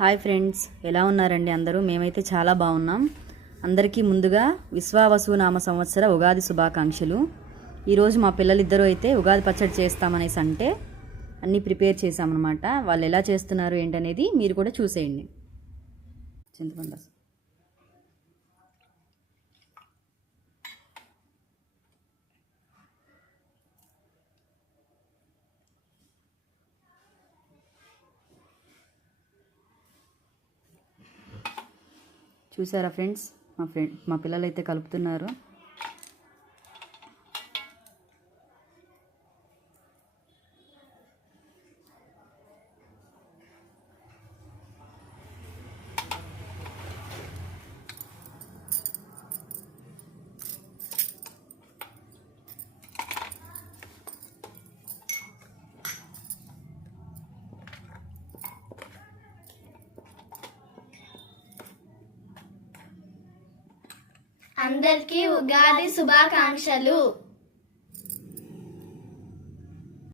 Hi friends, ఎలా ఉన్నారండి అందరూ? మేమైతే చాలా బాగున్నాం. అందరికీ ముందుగా విశ్వావసునామ సంవత్సర ఉగాది శుభాకాంక్షలు. ఈరోజు మా పిల్లలిద్దరూ అయితే ఉగాది పచ్చడి చేస్తామనేసి అంటే అన్నీ ప్రిపేర్ చేసామన్నమాట. వాళ్ళు ఎలా చేస్తున్నారు ఏంటనేది మీరు కూడా చూసేయండి. చింతపండు చూసారా ఫ్రెండ్స్? మా పిల్లలు అయితే కలుపుతున్నారు. అందరికీ ఉగాది శుభాకాంక్షలు.